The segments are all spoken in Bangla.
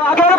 I got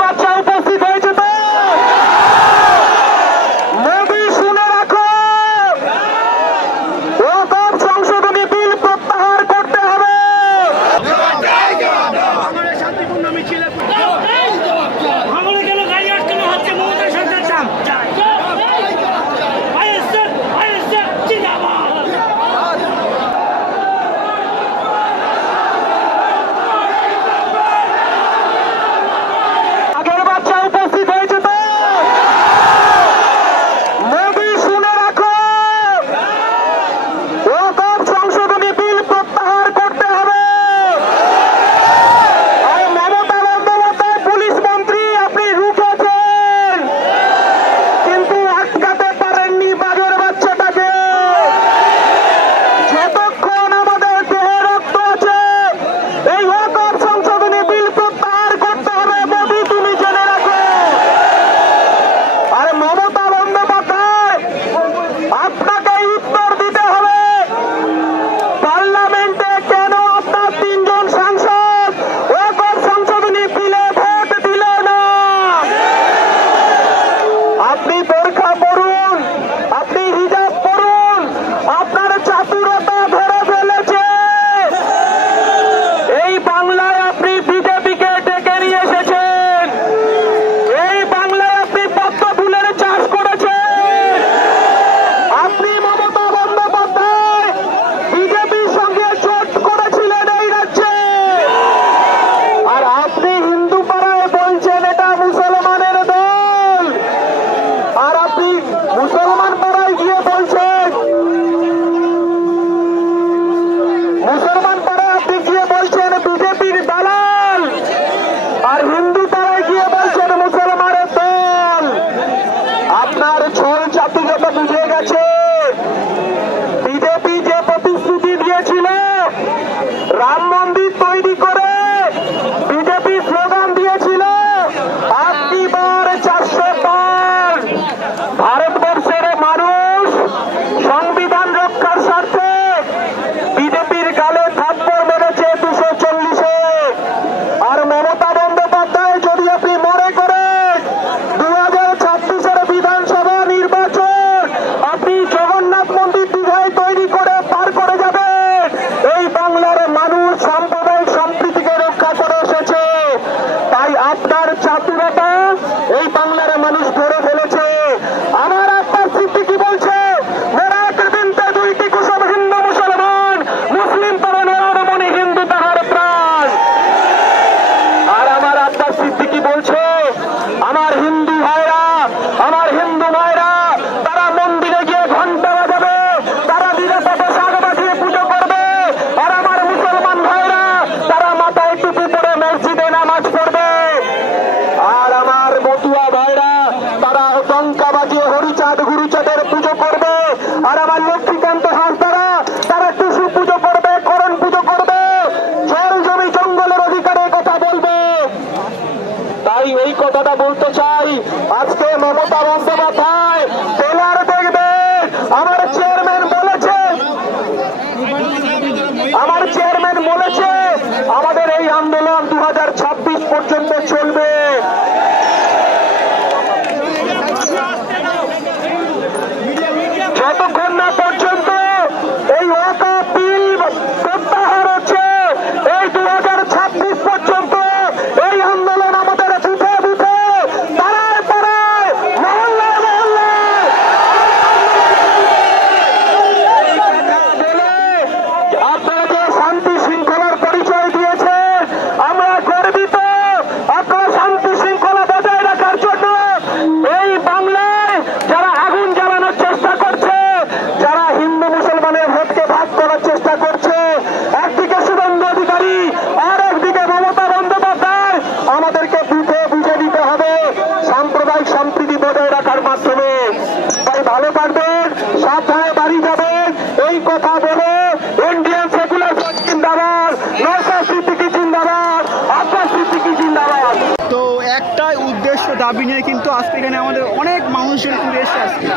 গাভী নিয়ে কিন্তু আজকে এখানে আমাদের অনেক মানুষের ঘুরে এসছে আজকে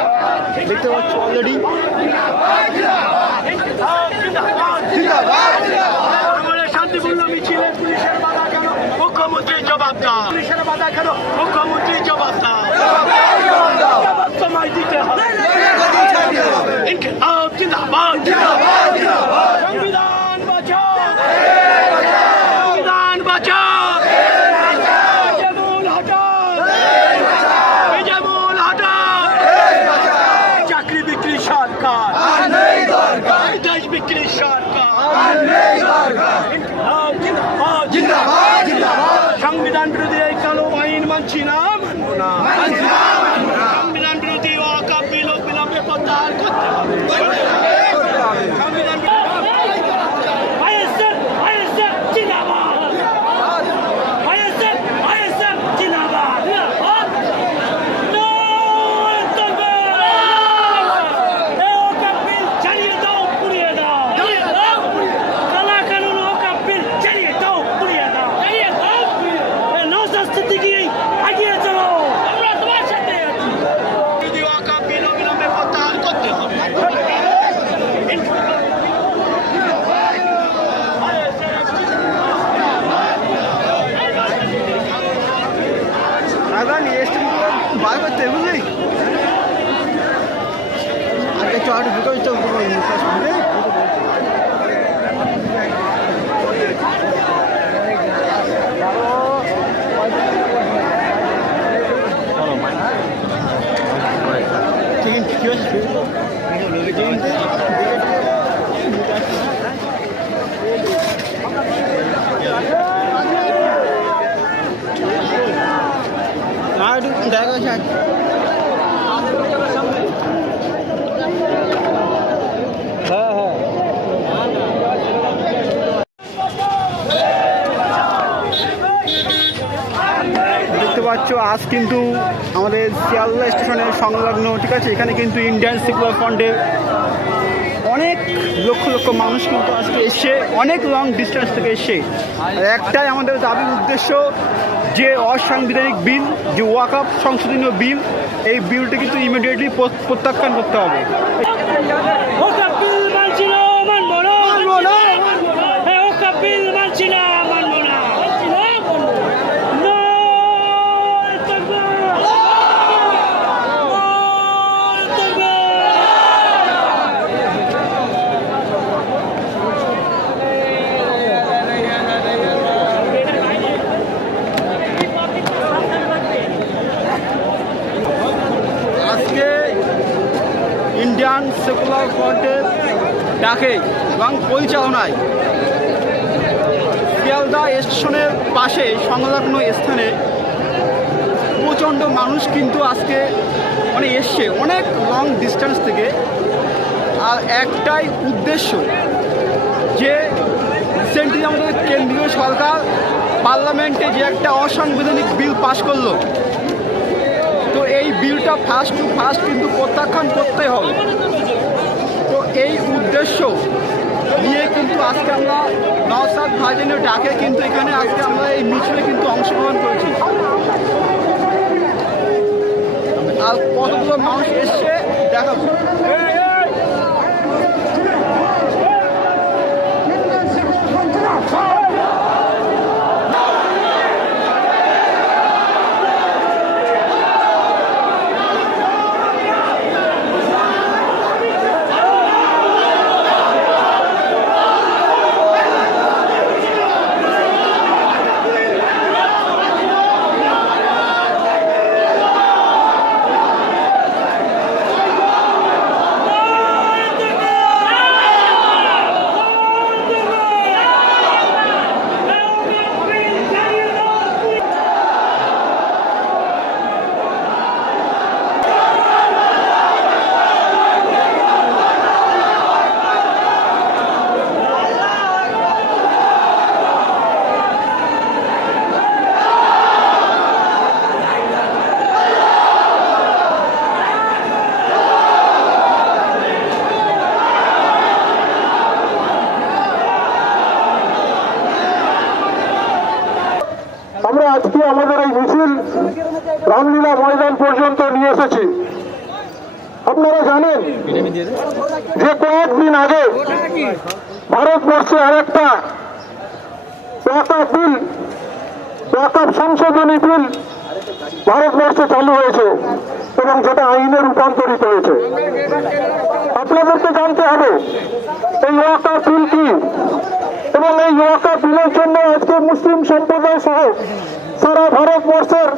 দেখতে পাচ্ছ অলরেডি শান্তিপূর্ণ জবাব দেন পুলিশের জবাব দেখা হ্যাঁ হ্যাঁ দেখতে পাচ্ছ, আজ কিন্তু আমাদের শিয়ালদা স্টেশনের সংলগ্ন, ঠিক আছে? এখানে কিন্তু ইন্ডিয়ান সেকুলার ফ্রন্টের অনেক লক্ষ লক্ষ মানুষ কিন্তু আজকে এসছে অনেক লং ডিস্টেন্স থেকে আর একটাই আমাদের দাবির উদ্দেশ্য যে অসাংবিধানিক বিল যে ওয়াকআপ সংশোধনীয় বিল এই বিলটি কিন্তু ইমিডিয়েটলি প্রত্যাখ্যান করতে হবে। ডাকে এবং পরিচালনায়। শিয়ালদা স্টেশনের পাশে সংলগ্ন স্থানে প্রচণ্ড মানুষ কিন্তু আজকে মানে এসছে অনেক লং ডিস্টেন্স থেকে। আর একটাই উদ্দেশ্য যে রিসেন্টলি আমাদের কেন্দ্রীয় সরকার পার্লামেন্টে যে একটা অসাংবিধানিক বিল পাশ করল। তো এই বিলটা ফার্স্ট টু ফার্স্ট কিন্তু প্রত্যাখ্যান করতে হবে। এই উদ্দেশ্য নিয়ে কিন্তু আজকে আমরা নওসাদ ভাইজানের ডাকে কিন্তু এখানে আজকে আমরা এই মিছিলে কিন্তু অংশগ্রহণ করেছি। আর কতগুলো মানুষ এসছে দেখাবো আমরা আজকে আমাদের এই মিছিল রামলীলা ময়দান পর্যন্ত নিয়ে এসেছি। আপনারা জানেন যে কয়েকদিন আগে ভারতবর্ষে আরেকটা ওয়াকা বিল ওয়াকাপ সংশোধনী বিল ভারতবর্ষে চালু হয়েছে এবং যেটা আইনে রূপান্তরিত হয়েছে। আপনাদেরকে জানতে হবে, এই ওয়াকাপ বিল কি? এবং এই ওয়াকাপ বিলের জন্য আজকে মুসলিম সম্প্রদায় সহ সারা ভারতবর্ষের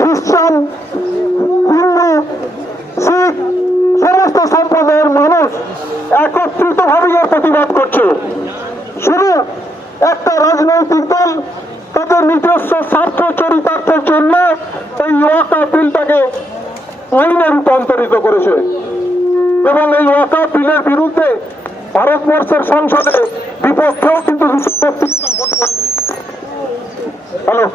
খ্রিস্টান, হিন্দু, শিখ, সমস্ত সম্প্রদায়ের মানুষ একত্রিতভাবে এর প্রতিবাদ করছে। শুধু একটা রাজনৈতিক দল তাদের নিজস্ব স্বার্থ চরিতার্থের জন্য এই ওয়াকা বিলটাকে আইনে রূপান্তরিত করেছে। এবং এই ওয়াকা বিলের বিরুদ্ধে ভারতবর্ষের সংসদে বিপক্ষেও কিন্তু Aló.